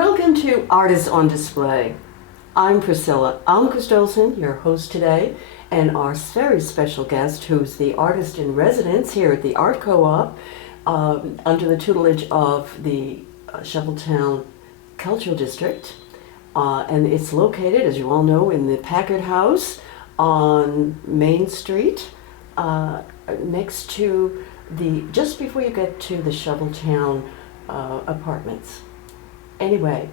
Welcome to Artists on Display. I'm Priscilla Almquist-Olsen, your host today, and our very special guest, who's the artist in residence here at the Art Co-op, under the tutelage of the Shoveltown Cultural District. And it's located, as you all know, in the Packard House on Main Street, next to just before you get to the Shoveltown apartments. Anyway,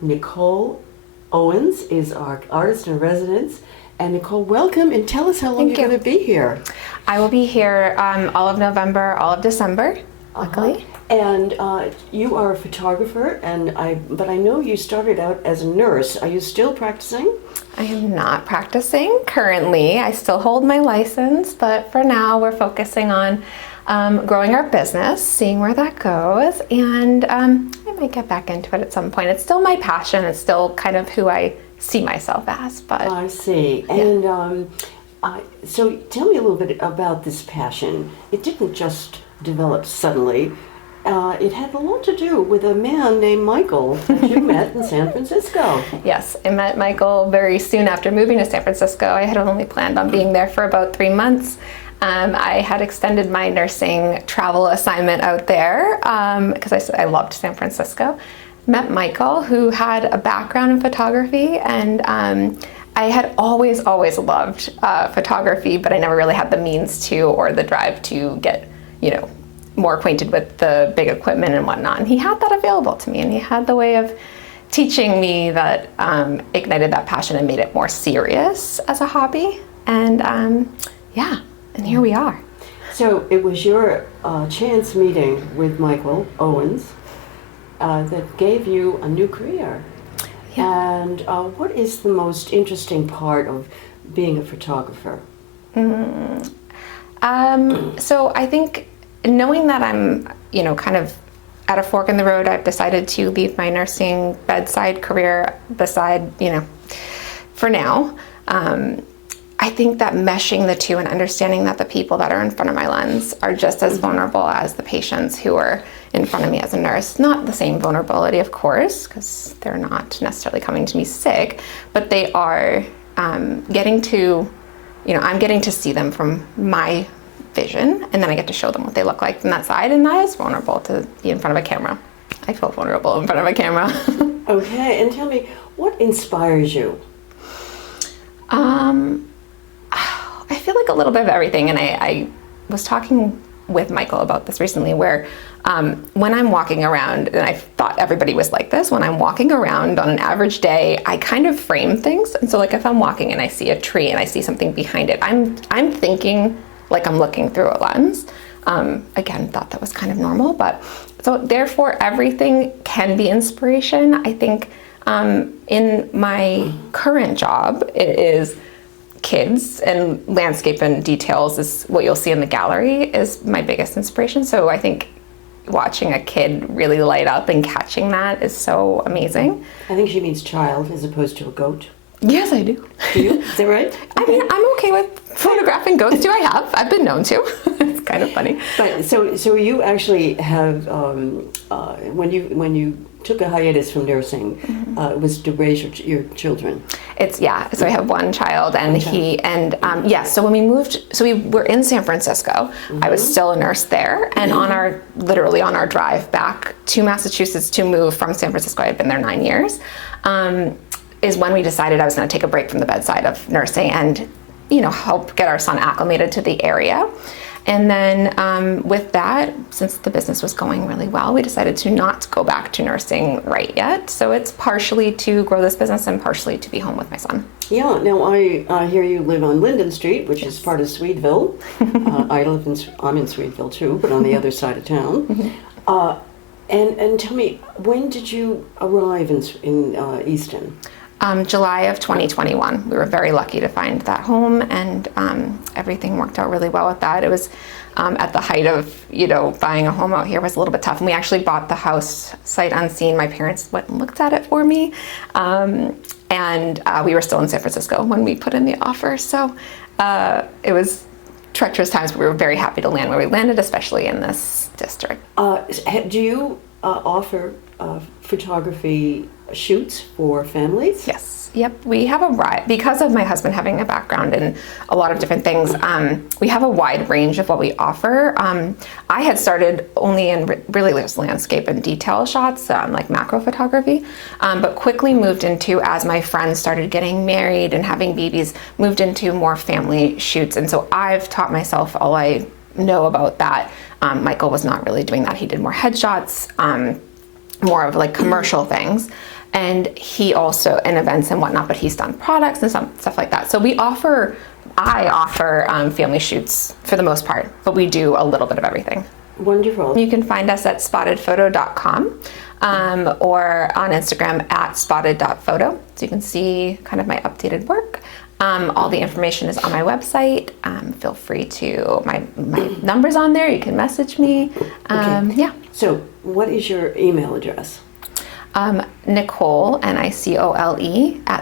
Nicole Owens is our artist in residence. And Nicole, welcome, and tell us how long you're going to be here. I will be here all of November, all of December, luckily. And you are a photographer, but I know you started out as a nurse. Are you still practicing? I am not practicing currently. I still hold my license, but for now we're focusing on growing our business, seeing where that goes, and I might get back into it at some point. It's still my passion. It's still kind of who I see myself as. But I see. Yeah. And so tell me a little bit about this passion. It didn't just develop suddenly. It had a lot to do with a man named Michael that you met in San Francisco. Yes, I met Michael very soon after moving to San Francisco. I had only planned on being there for about 3 months. I had extended my nursing travel assignment out there because I loved San Francisco. Met Michael, who had a background in photography, and I had always loved photography, but I never really had the means to or the drive to get, more acquainted with the big equipment and whatnot. And he had that available to me, and he had the way of teaching me that ignited that passion and made it more serious as a hobby. And and here we are. So it was your chance meeting with Michael Owens that gave you a new career. Yeah. And what is the most interesting part of being a photographer? So I think knowing that I'm, kind of at a fork in the road, I've decided to leave my nursing bedside career beside, for now. I think that meshing the two and understanding that the people that are in front of my lens are just as vulnerable as the patients who are in front of me as a nurse. Not the same vulnerability, of course, because they're not necessarily coming to me sick, but they are getting to, I'm getting to see them from my vision, and then I get to show them what they look like from that side, and that is vulnerable to be in front of a camera. I feel vulnerable in front of a camera. Okay, and tell me, what inspires you? I feel like a little bit of everything, and I was talking with Michael about this recently, where when I'm walking around, and I thought everybody was like this, when I'm walking around on an average day, I kind of frame things. And so like if I'm walking and I see a tree and I see something behind it, I'm thinking like I'm looking through a lens. Again, thought that was kind of normal, but so therefore everything can be inspiration. I think in my current job, it is kids, and landscape and details is what you'll see in the gallery is my biggest inspiration. So I think watching a kid really light up and catching that is so amazing. I think she means child as opposed to a goat. Yes, I do. Do you? Is that right? I mean, I'm okay with photographing goats too. I've been known to. It's kind of funny. But so you actually have when you took a hiatus from nursing, it was to raise your children. So I have one child, and so when we moved, so we were in San Francisco. I was still a nurse there, and literally on our drive back to Massachusetts to move from San Francisco, I had been there 9 years, is when we decided I was going to take a break from the bedside of nursing and, help get our son acclimated to the area. And then with that, since the business was going really well, we decided to not go back to nursing right yet. So it's partially to grow this business and partially to be home with my son. Yeah. Now I hear you live on Linden Street, which is part of Swedeville. I'm in Swedeville too, but on the other side of town. And tell me, when did you arrive in Easton? July of 2021. We were very lucky to find that home, and everything worked out really well with that. It was at the height of, buying a home out here was a little bit tough, and we actually bought the house sight unseen. My parents went and looked at it for me, and we were still in San Francisco when we put in the offer. So it was treacherous times, but we were very happy to land where we landed, especially in this district. Do you offer photography shoots for families? Yes. Yep. We have a wide, because of my husband having a background in a lot of different things, we have a wide range of what we offer. I had started only in really loose landscape and detail shots, like macro photography, but quickly moved into, as my friends started getting married and having babies, moved into more family shoots. And so I've taught myself all I know about that. Michael was not really doing that. He did more headshots, more of like commercial things. And he also, in events and whatnot, but he's done products and some stuff like that. So I offer family shoots for the most part, but we do a little bit of everything. Wonderful. You can find us at spottedphoto.com or on Instagram at spotted.photo. So you can see kind of my updated work. All the information is on my website. Feel free to, my number's on there. You can message me. Okay. Yeah. So what is your email address? Nicole, Nicole, at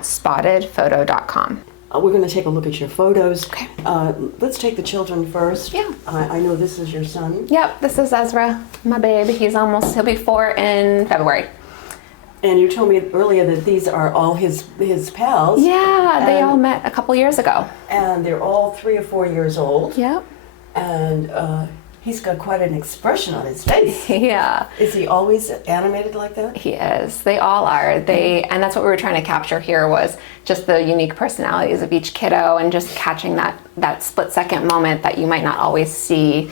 spottedphoto.com. We're going to take a look at your photos. Okay. Let's take the children first. Yeah. I know this is your son. Yep, this is Ezra, my babe. He'll be 4 in February. And you told me earlier that these are all his pals. Yeah, they all met a couple years ago. And they're all 3 or 4 years old. Yep. And he's got quite an expression on his face. Yeah. Is he always animated like that? He is. They all are. And that's what we were trying to capture here, was just the unique personalities of each kiddo and just catching that split-second moment that you might not always see.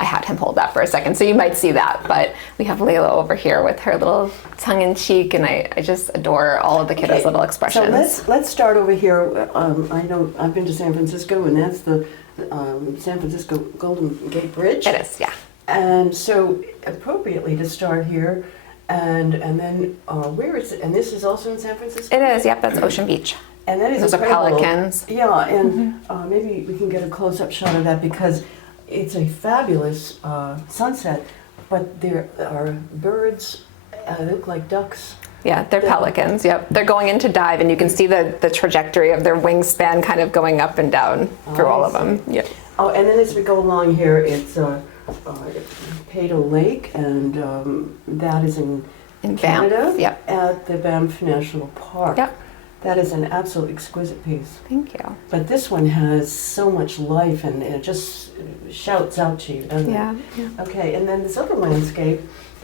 I had him hold that for a second, so you might see that. But we have Layla over here with her little tongue-in-cheek, and I just adore all of the kiddos' little expressions. So let's start over here. I know I've been to San Francisco, and that's the San Francisco Golden Gate Bridge. It is, yeah. And so appropriately to start here, and then where is it? And this is also in San Francisco? It is, yep, that's Ocean Beach. And that is Those incredible. are pelicans. Yeah, and maybe we can get a close-up shot of that, because it's a fabulous sunset, but there are birds, they look like ducks. Yeah, they're pelicans, yep. They're going into dive, and you can see the trajectory of their wingspan kind of going up and down through all of them. Yep. Oh, and then as we go along here, it's Pado Lake, and that is in Canada, Banff, yep. at the Banff National Park. Yep. That is an absolute exquisite piece. Thank you. But this one has so much life, and it just shouts out to you, doesn't Yeah, it? yeah. Okay, and then this other landscape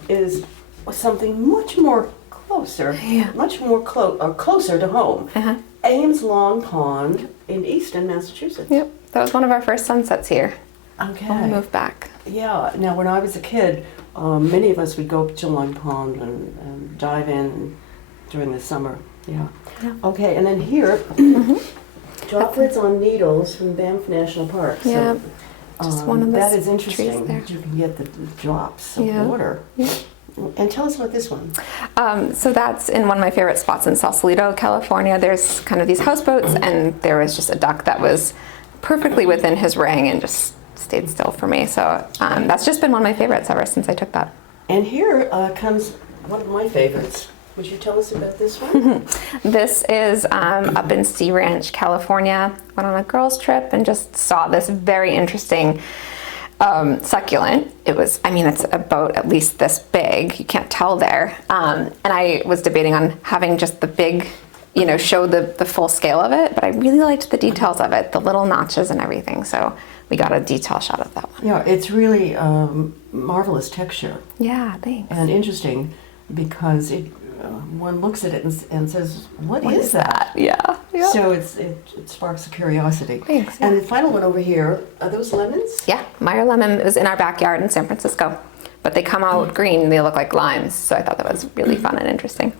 is something much more closer, Yeah. much more closer to home. Uh-huh. Ames Long Pond in Easton, Massachusetts. Yep, that was one of our first sunsets here Okay. when we moved back. Yeah. Now, when I was a kid, many of us would go up to Long Pond and dive in during the summer. Yeah. Yeah. Okay, and then here, chocolates on needles from Banff National Park. So, Yeah, just one of those that is interesting. trees there. You can get the drops of Yeah. water. Yeah. And tell us about this one. So that's in one of my favorite spots in Sausalito, California. There's kind of these houseboats, and there was just a duck that was perfectly within his ring and just stayed still for me. So that's just been one of my favorites ever since I took that. And here comes one of my favorites. Would you tell us about this one? This is up in Sea Ranch, California. Went on a girls' trip and just saw this very interesting succulent. It's about at least this big. You can't tell there. And I was debating on having just the big, show the full scale of it, but I really liked the details of it, the little notches and everything. So we got a detail shot of that one. Yeah, it's really marvelous texture. Yeah, thanks. And interesting, because one looks at it and says, what is that? Yeah. Yep. So it sparks a curiosity. Thanks, yeah. And the final one over here, are those lemons? Yeah, Meyer lemon is in our backyard in San Francisco, but they come out green. They look like limes, so I thought that was really fun and interesting.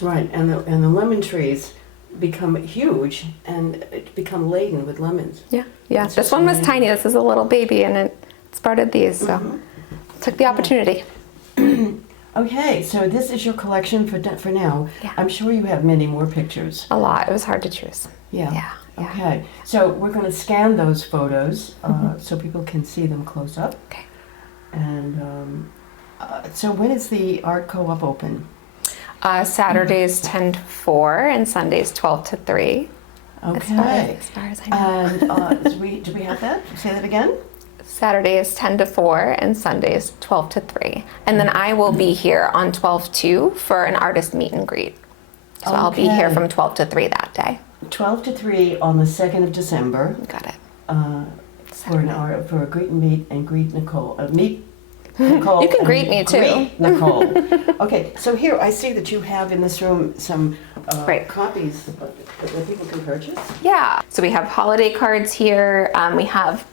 Right, and the lemon trees become huge and become laden with lemons. Yeah. It's This just one was amazing. tiny. This is a little baby, and it sprouted these, so took the opportunity. Okay, so this is your collection for now. Yeah. I'm sure you have many more pictures. A lot. It was hard to choose. Yeah. Yeah. Okay, so we're going to scan those photos so people can see them close up. Okay. And so when is the art co-op open? Saturdays 10 to 4 and Sundays 12 to 3. Okay. As far as I know. And do we have that? Say that again? Saturday is 10 to 4 and Sunday is 12 to 3. And then I will be here on 12/2 for an artist meet and greet. So I'll be here Okay. from 12 to 3 that day. 12 to 3 on the 2nd of December Got it. for a greet and meet and greet Nicole. Meet Nicole. You can and greet me too. Greet Nicole. Okay, so here I see that you have in this room some Right. copies that people can purchase. Yeah. So we have holiday cards here. We have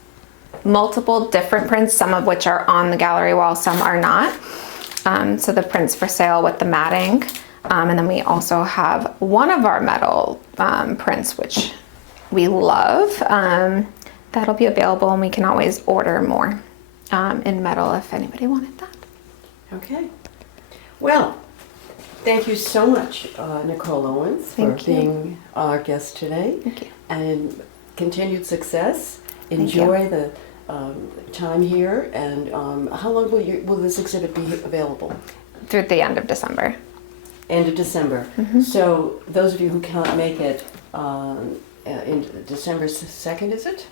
multiple different prints, some of which are on the gallery wall, some are not. So the prints for sale with the matting. And then we also have one of our metal prints, which we love. That'll be available, and we can always order more in metal if anybody wanted that. Okay. Well, thank you so much, Nicole Owens, Thank for you. being our guest today. Thank you. And continued success. you. Enjoy the time here. And how long will this exhibit be available? Through the end of December. End of December. Mm-hmm. So those of you who can't make it in December 2nd, is it?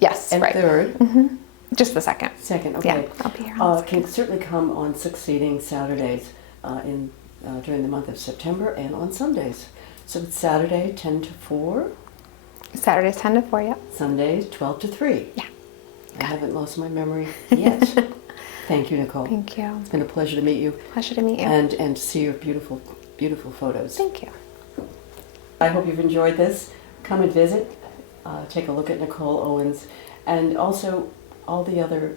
Yes, And right. 3rd? Just the second. Second, Yeah, okay. I'll be here on the Can certainly come on succeeding Saturdays during the month of September and on Sundays. So it's Saturday 10 to 4, Saturday's 10 to 4, yeah. Sundays 12 to 3. Yeah. I haven't lost my memory yet. Thank you, Nicole. Thank you. It's been a pleasure to meet you Pleasure to meet you. and to see your beautiful, beautiful photos. Thank you. I hope you've enjoyed this. Come and visit. Take a look at Nicole Owens and also all the other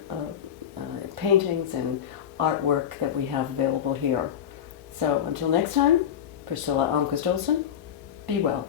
paintings and artwork that we have available here. So until next time, Priscilla Almquist-Olsen, be well.